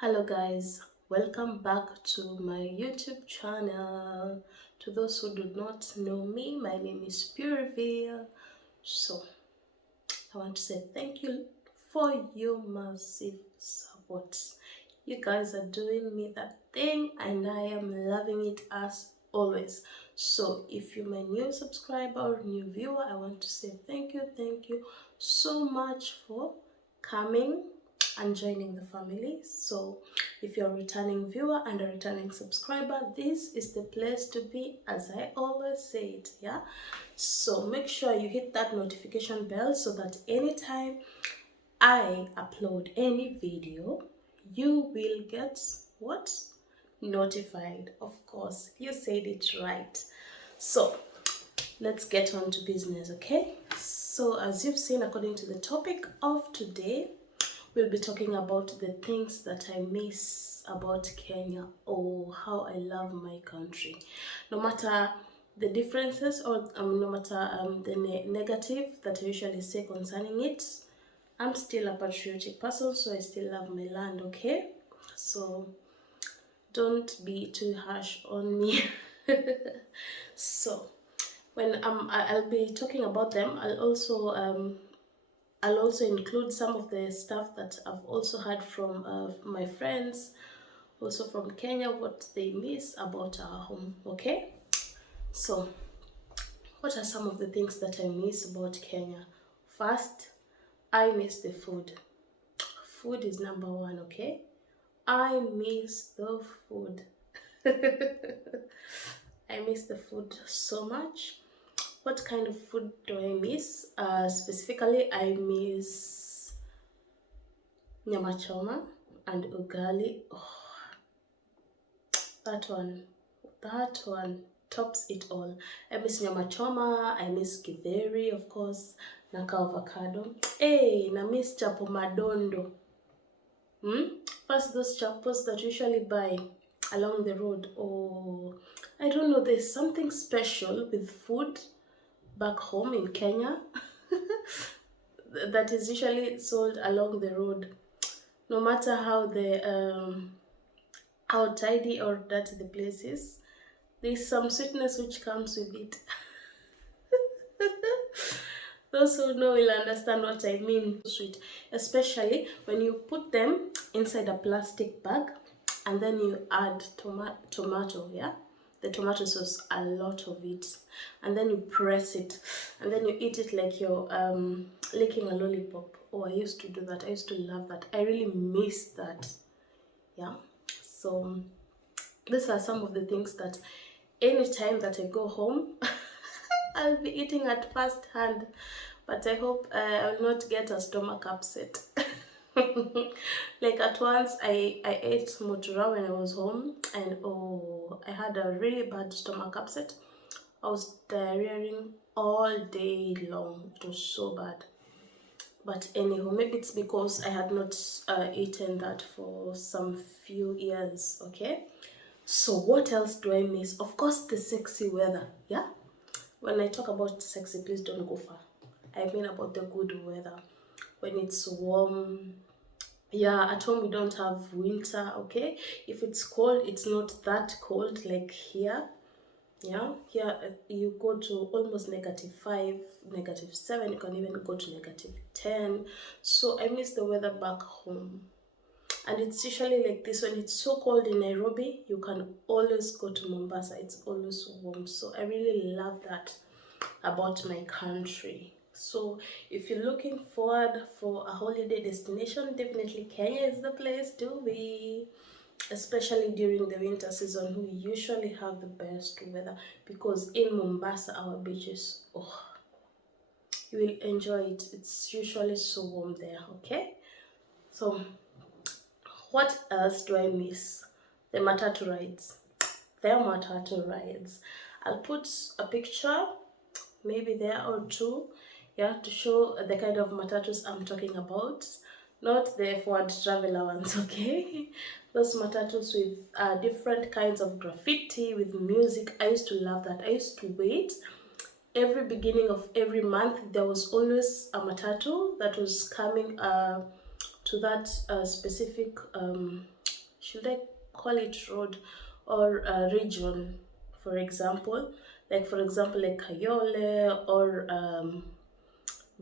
Hello guys, welcome back to my YouTube channel. To those who do not know me, my name is Pureville. So I want to say thank you for your massive support. You guys are doing me that thing and I am loving it as always. So if you're my new subscriber or new viewer, I want to say thank you so much for coming and joining the family. So if you're a returning viewer and a returning subscriber, this is the place to be, as I always say it. Yeah, so make sure you hit that notification bell so that anytime I upload any video, you will get what? Notified. Of course, you said it right. So let's get on to business, okay? So as you've seen, according to the topic of today, we'll be talking about the things that I miss about Kenya. Oh, how I love my country. No matter the differences or no matter the negative that I usually say concerning it, I'm still a patriotic person, so I still love my land, okay? So don't be too harsh on me. So when I'll be talking about them, I'll also include some of the stuff that I've also heard from my friends, also from Kenya, what they miss about our home, okay? So, what are some of the things that I miss about Kenya? First, I miss the food. Food is number one, okay? I miss the food. I miss the food so much. What kind of food do I miss? Specifically, I miss nyama choma and ugali. Oh, that one, that one tops it all. I miss nyama choma, I miss githeri, of course, naka avocado. Hey, na miss chapo madondo. First, those chapos that you usually buy along the road. Oh, I don't know, there's something special with food back home in Kenya that is usually sold along the road. No matter how tidy or dirty the place is, there's some sweetness which comes with it. Those who know will understand what I mean. Sweet, especially when you put them inside a plastic bag and then you add tomato, yeah, the tomato sauce, a lot of it, and then you press it and then you eat it like you're licking a lollipop. Oh, I used to do that. I used to love that. I really miss that. Yeah, so these are some of the things that anytime that I go home I'll be eating at first hand, but I hope I will not get a stomach upset. Like at once I ate motura when I was home and oh, I had a really bad stomach upset. I was diarrheaing all day long. It was so bad. But anyhow, maybe it's because I had not eaten that for some few years, okay? So what else do I miss? Of course, the sexy weather, yeah? When I talk about sexy, please don't go far. I mean about the good weather. When it's warm, yeah, at home we don't have winter, okay? If it's cold, it's not that cold like here. Yeah, here you go to almost -5, -7, you can even go to -10. So I miss the weather back home. And it's usually like this when it's so cold in Nairobi, you can always go to Mombasa. It's always warm. So I really love that about my country. So if you're looking forward for a holiday destination, definitely Kenya is the place to be, especially during the winter season. We usually have the best weather because in Mombasa our beaches, oh, you will enjoy it. It's usually so warm there, okay? So what else do I miss? The matatu rides. Their matatu rides. I'll put a picture maybe there or two, yeah, to show the kind of matatus I'm talking about, not the forward traveler ones, okay? Those matatus with different kinds of graffiti, with music. I used to love that. I used to wait every beginning of every month. There was always a matatu that was coming to that specific, should I call it road or region, for example, like Kayole or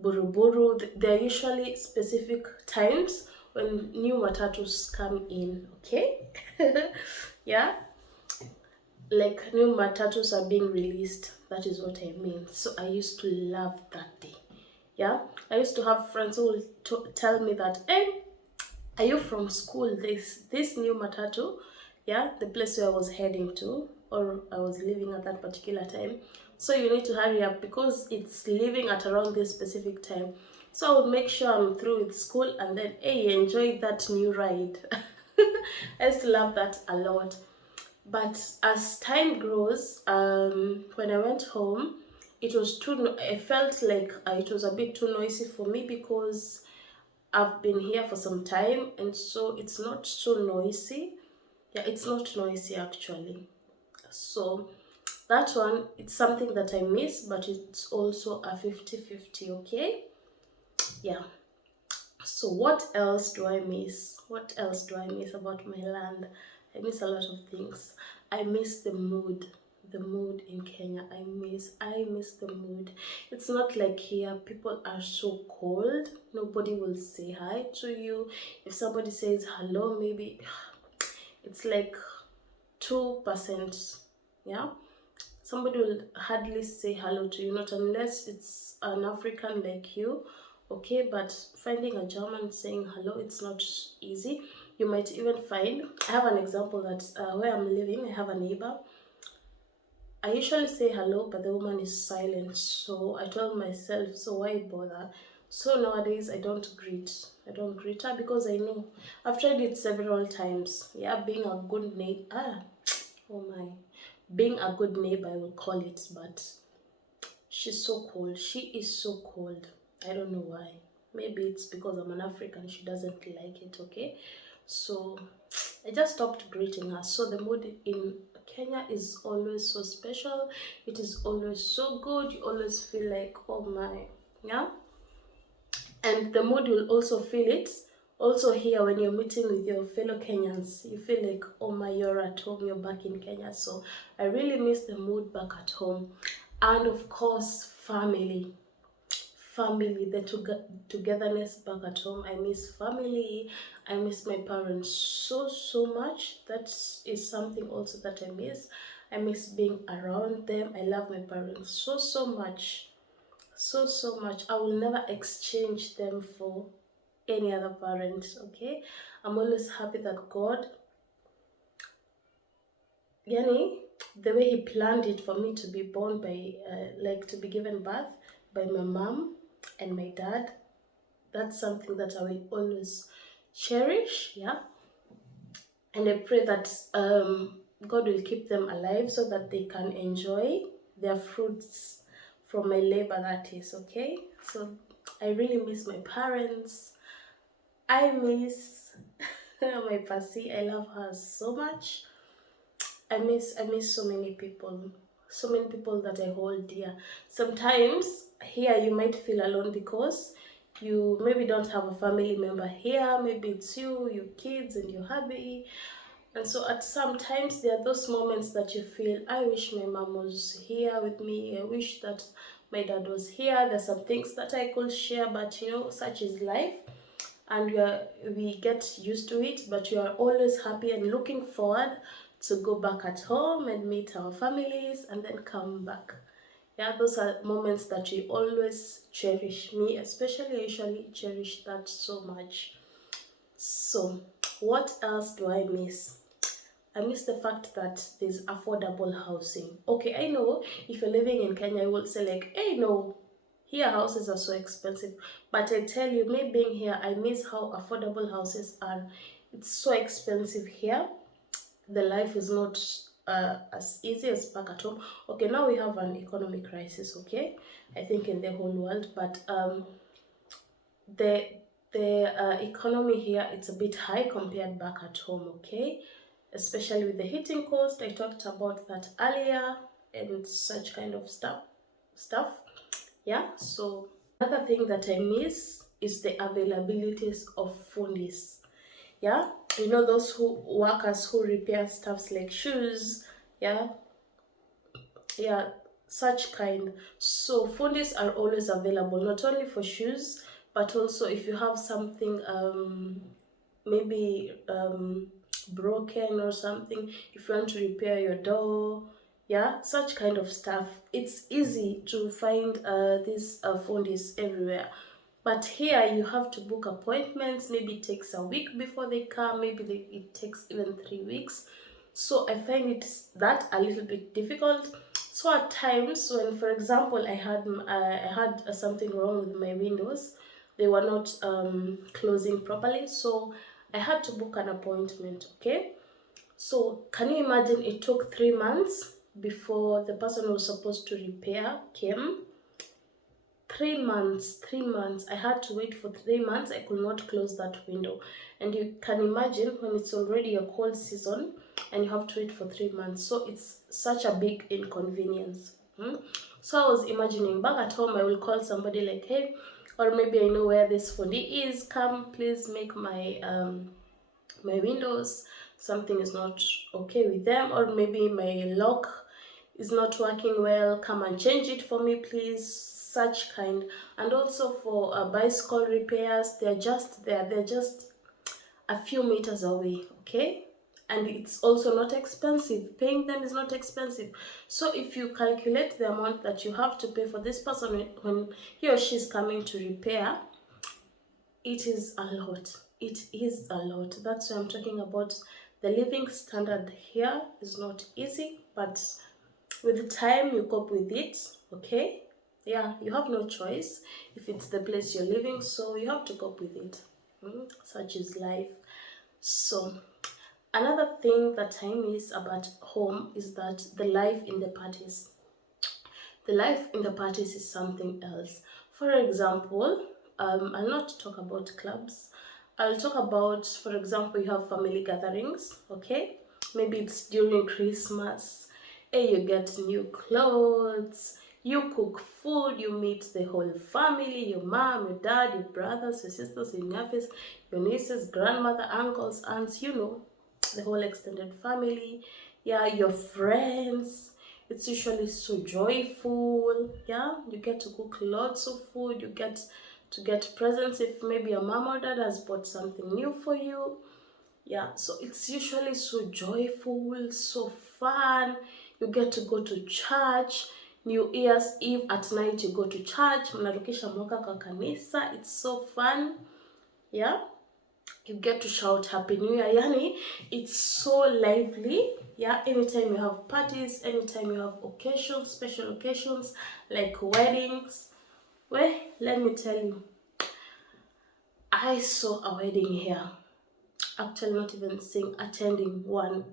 Buruburu. There are usually specific times when new matatus come in, okay? Yeah, like new matatus are being released. That is what I mean. So I used to love that day. Yeah, I used to have friends who will tell me that, hey, are you from school? This new matatu, yeah, the place where I was heading to, or I was living at that particular time. So you need to hurry up because it's leaving at around this specific time. So I would make sure I'm through with school and then, hey, enjoy that new ride. I used to love that a lot. But as time grows, when I went home, it was I felt like it was a bit too noisy for me because I've been here for some time, and so it's not so noisy. Yeah, it's not noisy actually. So that one, it's something that I miss, but it's also a 50-50, okay? Yeah. So what else do I miss? What else do I miss about my land? I miss a lot of things. I miss the mood. The mood in Kenya. I miss the mood. It's not like here people are so cold. Nobody will say hi to you. If somebody says hello, maybe it's like 2%. Yeah, somebody will hardly say hello to you, not unless it's an African like you, okay? But finding a German saying hello, it's not easy. You might even find, I have an example that where I'm living, I have a neighbor. I usually say hello, but the woman is silent. So I told myself, so why bother? So nowadays I don't greet her because I know I've tried it several times. Yeah, being a good neighbor. Oh my, being a good neighbor, I will call it, but she's so cold. She is so cold. I don't know why. Maybe it's because I'm an African. She doesn't like it, okay? So I just stopped greeting her. So the mood in Kenya is always so special. It is always so good. You always feel like, oh my, yeah? And the mood will also feel it. Also here when you're meeting with your fellow Kenyans, you feel like, oh my, you're at home, you're back in Kenya. So I really miss the mood back at home. And of course, family, the togetherness back at home. I miss family. I miss my parents so much. That is something also that I miss being around them. I love my parents so much, so much. I will never exchange them for any other parent, okay? I'm always happy that God, yani, the way he planned it for me to be born by like to be given birth by my mom and my dad, that's something that I will always cherish. Yeah, and I pray that God will keep them alive so that they can enjoy their fruits from my labor, that is, okay? So I really miss my parents. I miss my Pasi. I love her so much. I miss so many people that I hold dear. Sometimes here you might feel alone because you maybe don't have a family member here. Maybe it's you, your kids, and your hubby. And so at some times there are those moments that you feel, I wish my mom was here with me. I wish that my dad was here. There's some things that I could share, but you know, such is life. And we get used to it, but we are always happy and looking forward to go back at home and meet our families and then come back. Yeah, those are moments that we always cherish. Me especially, I usually cherish that so much. So what else do I miss? I miss the fact that there's affordable housing. Okay, I know if you're living in Kenya, you will say like, hey, no, here houses are so expensive. But I tell you, me being here, I miss how affordable houses are. It's so expensive here. The life is not as easy as back at home. Okay, now we have an economic crisis, okay? I think in the whole world, but the economy here, it's a bit high compared back at home, okay? Especially with the heating cost. I talked about that earlier and such kind of stuff. Yeah, so another thing that I miss is the availabilities of fundis. Yeah, you know, those who workers who repair stuffs like shoes, yeah, yeah, such kind. So fundis are always available, not only for shoes, but also if you have something maybe broken or something, if you want to repair your door, yeah, such kind of stuff. It's easy to find these fundis everywhere. But here you have to book appointments. Maybe it takes a week before they come. Maybe it takes even 3 weeks. So I find it that a little bit difficult. So at times, when, for example, I had something wrong with my windows, they were not closing properly. So I had to book an appointment. Okay. So can you imagine? It took 3 months before the person who was supposed to repair came. 3 months, 3 months. I had to wait for 3 months. I could not close that window. And you can imagine when it's already a cold season and you have to wait for 3 months. So it's such a big inconvenience. So I was imagining back at home, I will call somebody like, hey, or maybe I know where this fundi is. Come, please make my my windows. Something is not okay with them, or maybe my lock is not working well. Come and change it for me, please. Such kind. And also for bicycle repairs, they're just there. They're just a few meters away. Okay. And it's also not expensive. Paying them is not expensive. So if you calculate the amount that you have to pay for this person when he or she is coming to repair, it is a lot. It is a lot. That's why I'm talking about the living standard here is not easy, but with time you cope with it. Okay. Yeah, you have no choice if it's the place you're living, so you have to cope with it. Such is life. So another thing that I miss about home is that the life in the parties. The life in the parties is something else. For example, I'll not talk about clubs. I'll talk about, for example, you have family gatherings, okay? Maybe it's during Christmas. Hey, you get new clothes, you cook food, you meet the whole family, your mom, your dad, your brothers, your sisters, your nephews, your nieces, grandmother, uncles, aunts, you know, the whole extended family. Yeah, your friends. It's usually so joyful. Yeah, you get to cook lots of food. You get to get presents if maybe your mom or dad has bought something new for you. Yeah, so it's usually so joyful, so fun. You get to go to church. New Year's Eve at night you go to church. Mnarukisha mwaka kwa kanisa. It's so fun. Yeah, you get to shout Happy New Year. Yani, it's so lively. Yeah, anytime you have parties, anytime you have occasions, special occasions like weddings. Well, let me tell you, I saw a wedding here. Actually, not even saying attending one.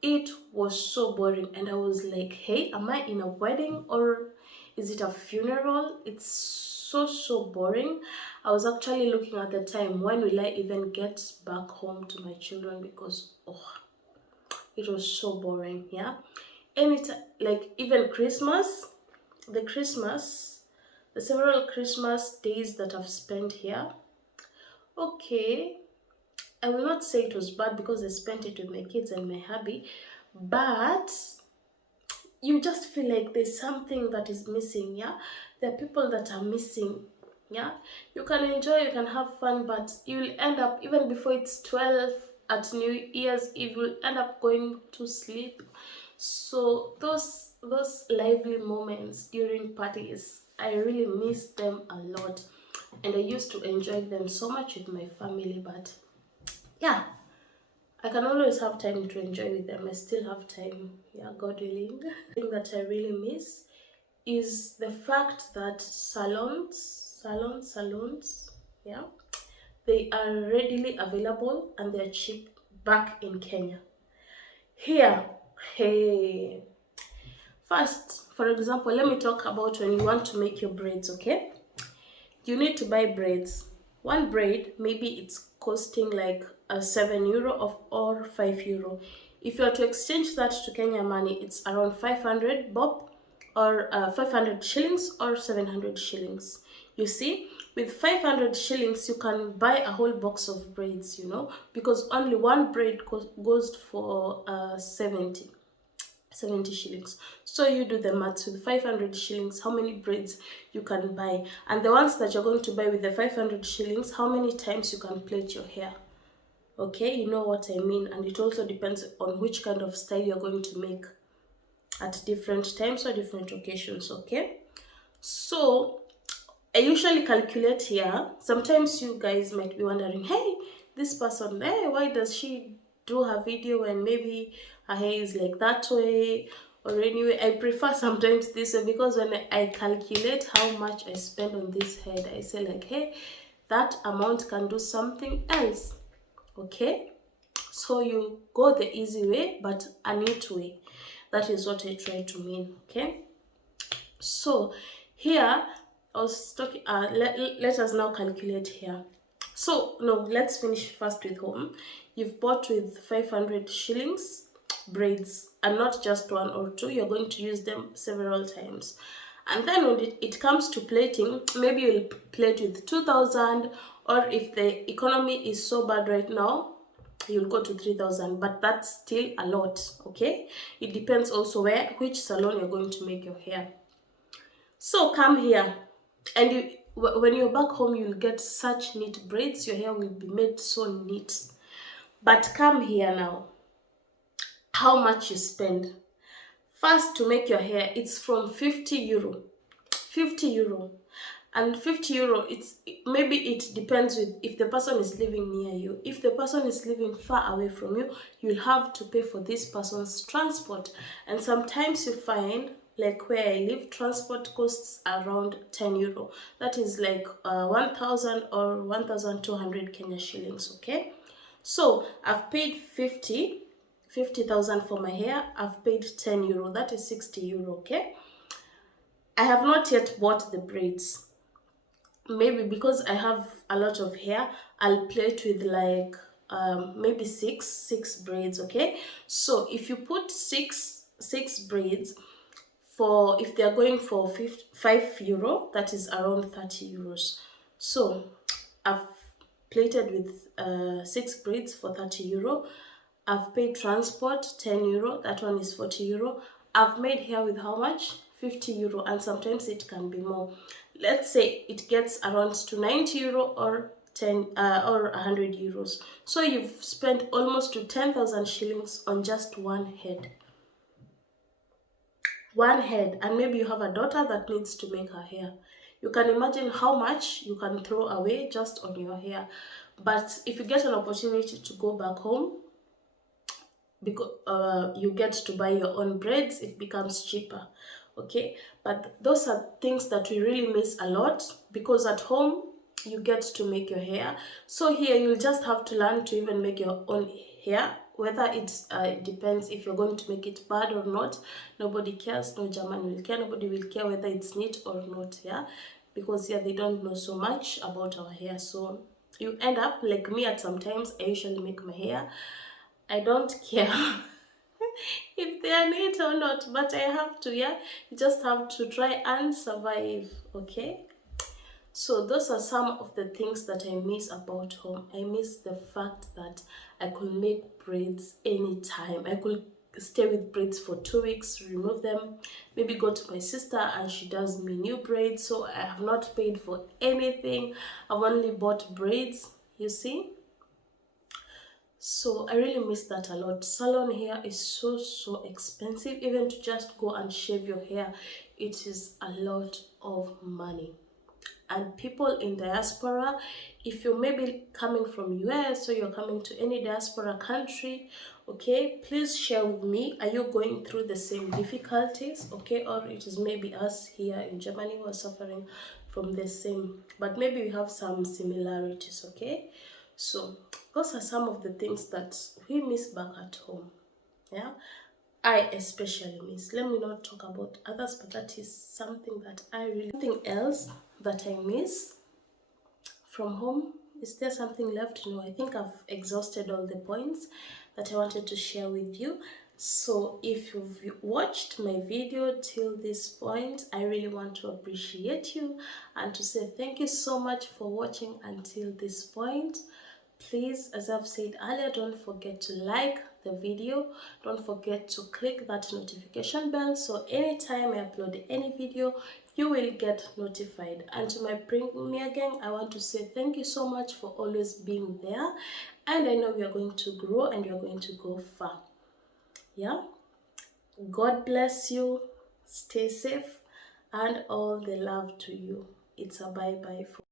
It was so boring, and I was like, hey, am I in a wedding or is it a funeral? It's so boring. I was actually looking at the time, when will I even get back home to my children, because it was so boring. Yeah, anytime, like even Christmas, the several Christmas days that I've spent here, okay, I will not say it was bad because I spent it with my kids and my hubby, but you just feel like there's something that is missing. Yeah, there are people that are missing. Yeah, you can enjoy, you can have fun, but you'll end up, even before it's 12 at New Year's Eve, you'll end up going to sleep. So those lively moments during parties, I really miss them a lot, and I used to enjoy them so much with my family. But yeah, I can always have time to enjoy with them. I still have time, yeah, God willing. The thing that I really miss is the fact that salons, yeah, they are readily available and they're cheap back in Kenya. Here, hey, first, for example, let me talk about when you want to make your braids, okay? You need to buy braids. One braid, maybe it's costing like a €7 or €5. If you are to exchange that to Kenya money, it's around 500 bob, or 500 shillings or 700 shillings. You see, with 500 shillings, you can buy a whole box of braids, you know, because only one braid goes for 70 shillings. So you do the maths. With 500 shillings, how many braids you can buy, and the ones that you're going to buy with the 500 shillings, how many times you can plait your hair. Okay, you know what I mean. And it also depends on which kind of style you're going to make at different times or different occasions. Okay, so I usually calculate here. Sometimes you guys might be wondering, hey, this person, hey, why does she do her video and maybe her hair is like that way? Or anyway, I prefer sometimes this way, because when I calculate how much I spend on this head, I say like, hey, that amount can do something else. Okay, so you go the easy way, but a neat way. That is what I try to mean. Okay, so here I was talking, let us now calculate here. So no, let's finish first with home. You've bought with 500 shillings braids, and not just one or two. You're going to use them several times. And then when it comes to plating, maybe you'll plait with 2,000, or if the economy is so bad right now, you'll go to 3,000, but that's still a lot. Okay, it depends also which salon you're going to make your hair. So come here, and when you're back home, you'll get such neat braids. Your hair will be made so neat. But come here now, how much you spend. First, to make your hair, it's from 50 euro. 50 euro. And 50 euro, maybe it depends with if the person is living near you. If the person is living far away from you, you'll have to pay for this person's transport. And sometimes you find, like where I live, transport costs around 10 euro. That is like 1,000 or 1,200 Kenya shillings. Okay, so I've paid 50,000 for my hair. I've paid 10 euro. That is 60 euro. Okay, I have not yet bought the braids. Maybe because I have a lot of hair, I'll plait with like maybe six braids. Okay, so if you put six braids, for if they're going for 5 euro, that is around 30 euros. So I've plaited with 6 braids for 30 euro. I've paid transport 10 euro, that one is 40 euro. I've made hair with how much? 50 euro, and sometimes it can be more. Let's say it gets around to 90 euro or 10 or 100 euros. So you've spent almost to 10,000 shillings on just one head. One head, and maybe you have a daughter that needs to make her hair. You can imagine how much you can throw away just on your hair. But if you get an opportunity to go back home, because you get to buy your own braids, it becomes cheaper. Okay, but those are things that we really miss a lot, because at home you get to make your hair. So here you'll just have to learn to even make your own hair, whether it depends if you're going to make it bad or not. Nobody cares. No German will care. Nobody will care whether it's neat or not. Yeah, because they don't know so much about our hair. So you end up like me. At sometimes I usually make my hair, I don't care if they are neat or not, but I have to. Yeah, you just have to try and survive. Okay, so those are some of the things that I miss about home. I miss the fact that I could make braids anytime. I could stay with braids for 2 weeks, remove them, maybe go to my sister and she does me new braids. So I have not paid for anything. I've only bought braids, you see. So I really miss that a lot. Salon hair is so expensive. Even to just go and shave your hair, it is a lot of money. And people in diaspora, if you're maybe coming from US or you're coming to any diaspora country, okay, please share with me, are you going through the same difficulties? Okay, or it is maybe us here in Germany who are suffering from the same, but maybe we have some similarities. Okay, so those are some of the things that we miss back at home. Yeah, I especially miss. Let me not talk about others, but that is something that I really... Something else that I miss from home. Is there something left? No, I think I've exhausted all the points that I wanted to share with you. So if you've watched my video till this point, I really want to appreciate you and to say thank you so much for watching until this point. Please, as I've said earlier, don't forget to like the video. Don't forget to click that notification bell so anytime I upload any video, you will get notified. And to my Premier Gang, I want to say thank you so much for always being there. And I know we are going to grow and we are going to go far. Yeah, God bless you, stay safe, and all the love to you. It's a bye bye for